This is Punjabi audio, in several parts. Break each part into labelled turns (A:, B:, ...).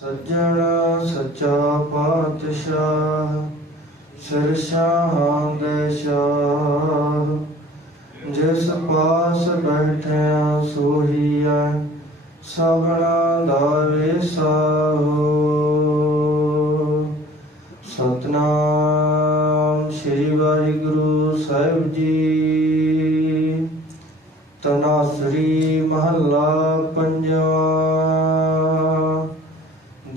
A: ਸੱਜਣ ਸੱਚਾ ਪਾਤਸ਼ਾਹ ਸਿਰਸ਼ਾਹਾਂ ਦੇ ਸ਼ਾਹ। ਜਿਸ ਪਾਸ ਬੈਠਿਆ ਸੋਹੀਐ ਸਭਨਾ ਦਾ ਵਿਸਾਹੋ ਸਤਨਾਮ ਸ੍ਰੀ ਵਾਹਿਗੁਰੂ ਸਾਹਿਬ ਜੀ। ਤਨਾਸਰੀ ਮਹੱਲਾ ਪੰਜਵਾਂ।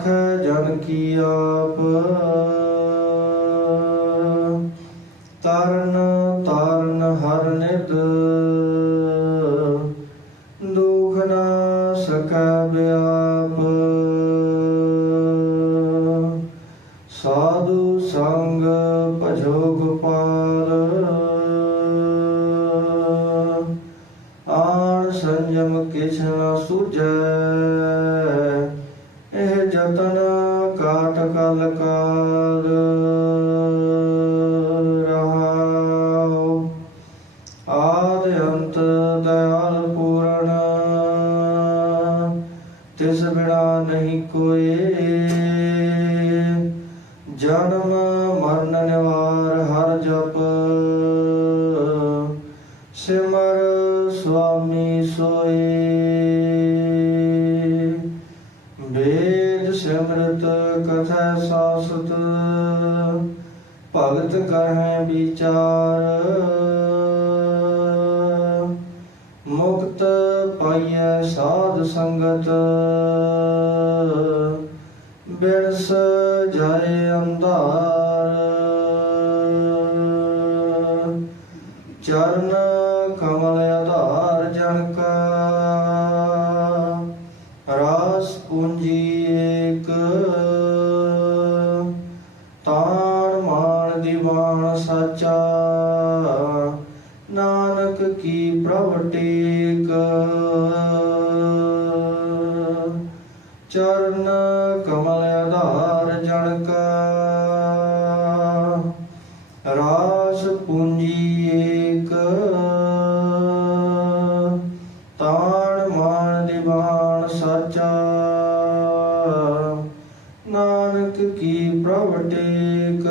A: ਰਾਖੈ ਜਨ ਕੀ ਆਪ? ਤਰਨ ਤਾਰਨ ਹਰ ਨਿਦ ਦੁਖ ਨਾ ਸਕੈ ਬਿਆਪ। ਸਾਧੂ ਸੰਗ ਭਜੋ ਗੋਪਾਲ। ਆਣ ਸੰਜਮ ਕਿਛ ਨ ਸੂਝੈ। ਇਹ ਜਤਨ ਕਾਟ ਕਲ ਕਾਲ ਰਹਾਉ। ਆਦ ਅੰਤ ਦਇਆਲ ਪੂਰਨ, ਤਿਸ ਬਿਨਾ ਨਹੀਂ ਕੋਈ। ਜਨਮ ਮਰਨ ਨਿਵਾਰ ਹਰ ਜਪ। ਸਿਮਰ ਸੁਆਮੀ ਸੋਏ। ਵੇਦ ਸਿਮਰਤ ਸਾਸਤ, ਭਗਤ ਕਰਹਿ ਵਿਚਾਰ। ਮੁਕਤ ਪਾਈਐ ਸਾਧ ਸੰਗਤ ਬਿਨਸ ਜਾਏ ਅੰਧਾਰ। ਚਰਨ ਕਮਲ ਮਾਨ ਦੀਵਾਨ ਸਾਚਾ। ਨਾਨਕ ਕੀ ਪ੍ਰਭ ਟੇਕ। ਚਰਨ ਕਮਲ ਆਧਾਰ ਜਨ ਕਾ ਰਾਸ ਪੂੰਜੀ ਏਕ। ਤਾਣ ਮਾਨ ਦੀਵਾਨ ਸਾਚਾ। ਨਾਨਕ ਕੀ ਪ੍ਰਭ ਟੇਕ।